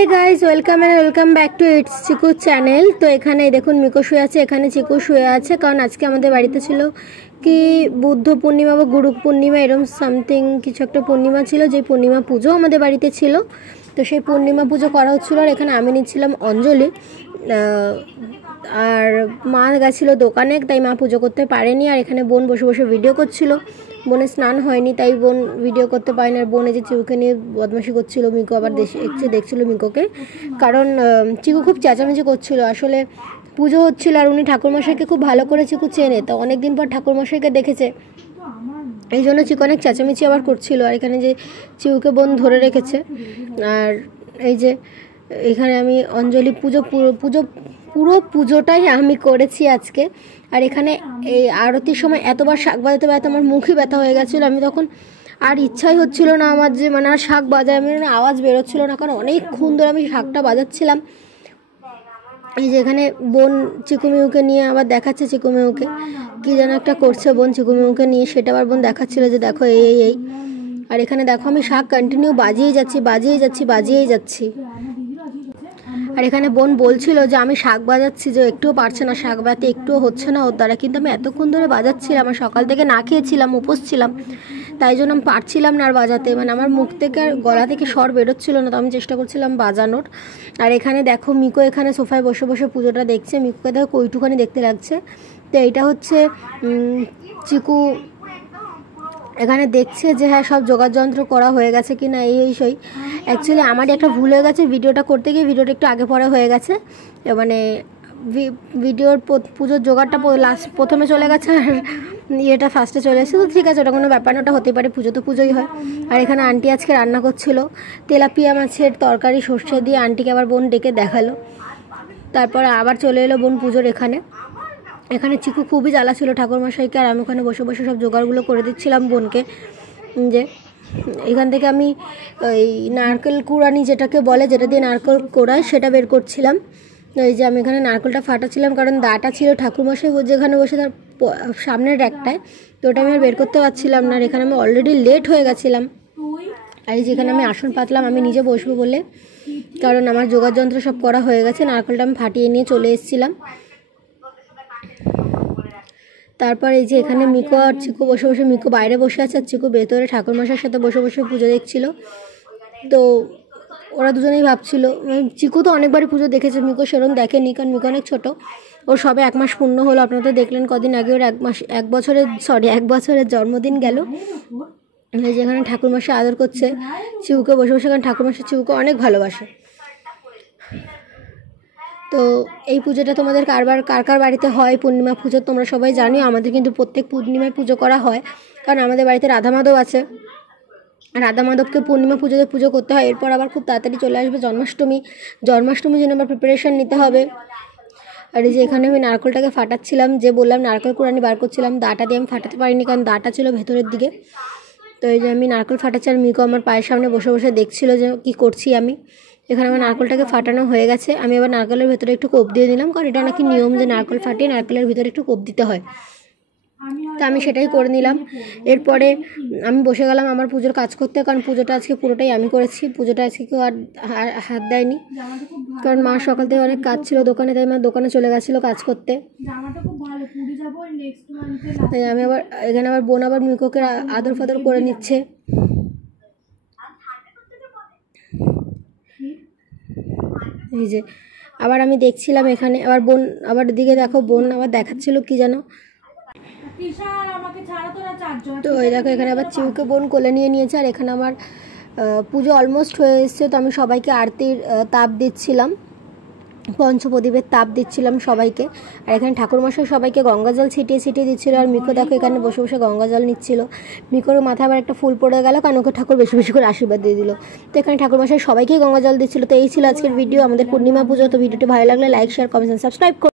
Hey guys welcome back to it's Chiku channel. तो एखाने देखुन मिको शुए आछे, एखाने चिकू शुए आछे कारण आज के आमादेर बाड़ीते छिलो कि बुद्ध पूर्णिमा बा गुरु पूर्णिमा एरकम सामथिंग किछु एकटा पूर्णिमा छिलो, जे पूर्णिमा पुजो आमादेर बाड़ीते छिलो। तो सेई पूर्णिमा पुजो करा हच्छिलो और एखाने आमि निच्छिलाम अंजलि আর মা গেছিলো দোকানে, তাই মা পুজো করতে পারেনি। আর এখানে বোন বসে বসে ভিডিও করছিল, বোনের স্নান হয়নি তাই বোন ভিডিও করতে পারেনি। আর বোন এই যে চিকুকে নিয়ে বদমাশি করছিল, মিকো আবার দেখছিল মিকোকে, কারণ চিকু খুব চেঁচামেচি করছিল। আসলে পুজো হচ্ছিল আর উনি ঠাকুরমশাইকে খুব ভালো করে চিকু চেনে, তো অনেকদিন পর ঠাকুরমশাইকে দেখেছে, এই জন্য চিকু অনেক চেঁচামেচি আবার করছিল। আর এখানে যে চিকুকে বোন ধরে রেখেছে। আর এই যে এখানে আমি অঞ্জলি পুরো পুজোটাই আমি করেছি আজকে। আর এখানে এই আরতির সময় এতবার শাক বাজাতে বাজাতে আমার মুখই ব্যথা হয়ে গেছিলো। আমি তখন আর ইচ্ছাই হচ্ছিল না আমার যে আর শাক বাজায়, আমি আওয়াজ বেরোচ্ছিল না, কারণ অনেকক্ষণ ধরে আমি শাকটা বাজাচ্ছিলাম। এই যে এখানে বোন চিকুমিউকে নিয়ে আবার দেখাচ্ছে, চিকুমিউকে কী যেন একটা করছে বোন চিকুমিউকে নিয়ে, সেটা আবার বোন দেখাচ্ছিলো যে দেখো এই। আর এখানে দেখো আমি শাক কন্টিনিউ বাজিয়েই যাচ্ছি। আর এখানে বোন বলছিল যে আমি শাক বাজাচ্ছি, যে একটুও পারছে না শাক বাজাতে, একটুও হচ্ছে না ওর দ্বারা, কিন্তু আমি এতক্ষণ ধরে বাজাচ্ছিলাম। আর সকাল থেকে না খেয়েছিলাম, উপোস ছিলাম, তাই জন্য আমি পারছিলাম না আর বাজাতে, আমার মুখ থেকে আর গলা থেকে স্বর বেরোচ্ছিল না, তো আমি চেষ্টা করছিলাম বাজানোর। আর এখানে দেখো মিকো এখানে সোফায় বসে বসে পুজোটা দেখছে। মিকোকে দেখো কইটুখানি দেখতে লাগছে। তো এইটা হচ্ছে চিকু এখানে দেখছে যে হ্যাঁ সব যোগাযন্ত্র করা হয়ে গেছে কি না, এই সই। অ্যাকচুয়ালি আমারই একটা ভুল হয়ে গেছে, ভিডিওটা করতে গিয়ে ভিডিওটা একটু আগে পরে হয়ে গেছে, ভিডিওর পুজোর জোগাড়টা প্রথমে চলে গেছে আর ইয়েটা ফার্স্টে চলে এসেছে। তো ঠিক আছে, ওটা কোনো ব্যাপার না, ওটা হতেই পারে, পুজো তো পুজোই হয়। আর এখানে আন্টি আজকে রান্না করছিল তেলাপিয়া মাছের তরকারি সর্ষে দিয়ে, আন্টিকে আবার বোন ডেকে দেখালো। তারপর আবার চলে এলো বোন পুজোর এখানে চিকু খুবই জ্বালা ছিল ঠাকুরমশাইকে, আর আমি ওখানে বসে বসে সব জোগাড়গুলো করে দিচ্ছিলাম বোনকে। যে এখান থেকে আমি ওই নারকেল কুড়ানি যেটাকে বলে, যেটা দিয়ে নারকেল কোড়ায়, সেটা বের করছিলাম। এই যে আমি এখানে নারকেলটা ফাটাচ্ছিলাম, কারণ দাটা ছিল ঠাকুরমশাই যেখানে বসে তার সামনের র্যাকটায়, তো ওটা আমি আর বের করতে পারছিলাম না। আর এখানে আমি অলরেডি লেট হয়ে গেছিলাম। আর এই যেখানে আমি আসন পাতলাম, আমি নিজে বসবো বলে, কারণ আমার যোগাযন্ত্র সব করা হয়ে গেছে। নারকেলটা আমি ফাটিয়ে নিয়ে চলে এসেছিলাম। তারপর এই যে এখানে মিকো আর চিকু বসে বসে, মিকো বাইরে বসে আছে আর চিকু ভেতরে ঠাকুরমশাইয়ের সাথে বসে বসে পুজো দেখছিল। তো ওরা দুজনেই ভাবছিল, চিকু তো অনেকবারই পুজো দেখেছে, মিকো সেরকম দেখেনি, কারণ মিকো অনেক ছোটো, ওর সবে 1 মাস পূর্ণ হলো। আপনারা তো দেখলেন কদিন আগে ওর 1 বছরের জন্মদিন গেল। যেখানে ঠাকুরমশাই আদর করছে চিকুকে বসে বসে, কারণ ঠাকুরমশাই চিকুকে অনেক ভালোবাসে। তো এই পুজোটা তোমাদের কার বাড়িতে হয় পূর্ণিমা পুজো তোমরা সবাই জানিও। আমাদের কিন্তু প্রত্যেক পূর্ণিমায় পুজো করা হয়, কারণ আমাদের বাড়িতে রাধা মাধব আছে, রাধা মাধবকে পূর্ণিমা পুজোতে পুজো করতে হয়। এরপর আবার খুব তাড়াতাড়ি চলে আসবে জন্মাষ্টমীর জন্য আবার প্রিপারেশান নিতে হবে। আর এই যে এখানে আমি নারকেলটাকে ফাটাচ্ছিলাম, যে বললাম নারকেল কুড়ানি বার করছিলাম, দাটা দিয়ে আমি ফাটাতে পারিনি, কারণ দাটা ছিল ভেতরের দিকে। তো এই যে আমি নারকেল ফাটাচ্ছি, আর মিকো আমার পায়ের সামনে বসে বসে দেখছিল যে কী করছি আমি। এখানে আমার নারকেলটাকে ফাটানো হয়ে গেছে, আমি আবার নারকেলের ভেতরে একটু কোপ দিয়ে দিলাম, কারণ এটা নাকি নিয়ম যে নারকেল ফাটিয়ে নারকেলের ভিতরে একটু কোপ দিতে হয়। তো আমি সেটাই করে নিলাম। এরপরে আমি বসে গেলাম আমার পুজোর কাজ করতে, কারণ পুজোটা আজকে পুরোটাই আমি করেছি, পুজোটা আজকে কেউ আর হাত দেয়নি, কারণ মা সকাল থেকে অনেক কাজ ছিল দোকানে, তাই মা দোকানে চলে গেছিলো কাজ করতে। তাই আমি আবার এখানে আবার বোন আবার মিকোকে আদর ফাদর করে নিচ্ছে। এই যে আবার আমি দেখছিলাম এখানে, আবার বোন আবার দিকে দেখো, বোন আবার দেখাচ্ছিল কি যেন। তো ওই দেখো এখানে আবার চিউকে বোন কোলে নিয়েছে। আর এখানে আমার পুজো অলমোস্ট হয়ে এসছে, তো আমি সবাইকে আরতির তাপ দিচ্ছিলাম, পঞ্চপ্রদীপের তাপ দিচ্ছিলাম সবাইকে। আর এখানে ঠাকুরমশাই সবাইকে গঙ্গা জল ছিটিয়ে দিচ্ছিল। আর মিকো দেখো এখানে বসে বসে গঙ্গা জল নিচ্ছিল। মিকোর মাথায় আবার একটা ফুল পড়ে গেল, কারণ ওকে ঠাকুর বেশি বেশি করে আশীর্বাদ দিয়ে দিল। তো এখানে ঠাকুরমশাই সবাইকেই গঙ্গা জল দিচ্ছিল। তো এই ছিল আজকের ভিডিও, আমাদের পূর্ণিমা পুজো। তো ভিডিওটি ভালো লাগলে লাইক, শেয়ার, কমেন্ট, সাবস্ক্রাইব